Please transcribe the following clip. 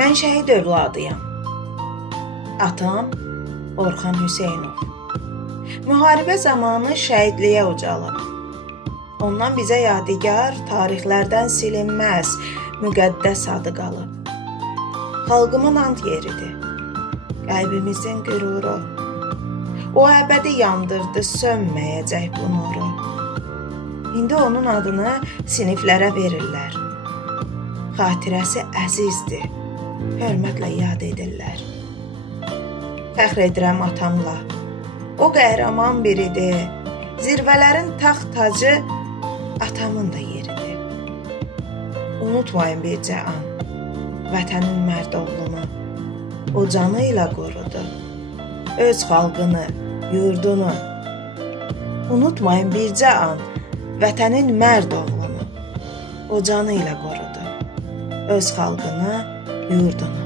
Mən şəhid övladıyam. Atam Orxan Hüseynov. Müharibə zamanı şəhidliyə ucalıb. Ondan bizə yadigar, tarixlərdən silinməz, müqəddəs adı qalıb. Xalqımın and yeridir, qəlbimizin qüruru. O əbədi yandırdı, sönməyəcək bu nuru. İndi onun adını siniflərə verirlər. Xatirəsi əzizdir, hörmətlə yad edirlər. Fəxr edirəm atamla, o qəhrəman biridir. Zirvələrin taxt tacı atamın da yeridir. Unutmayın bircə an, vətənin mərd oğlunu. O canı ilə qorudu öz xalqını, yurdunu. Unutmayın bircə an, vətənin mərd oğlunu. O canı ilə qorudu öz xalqını, yurdunu.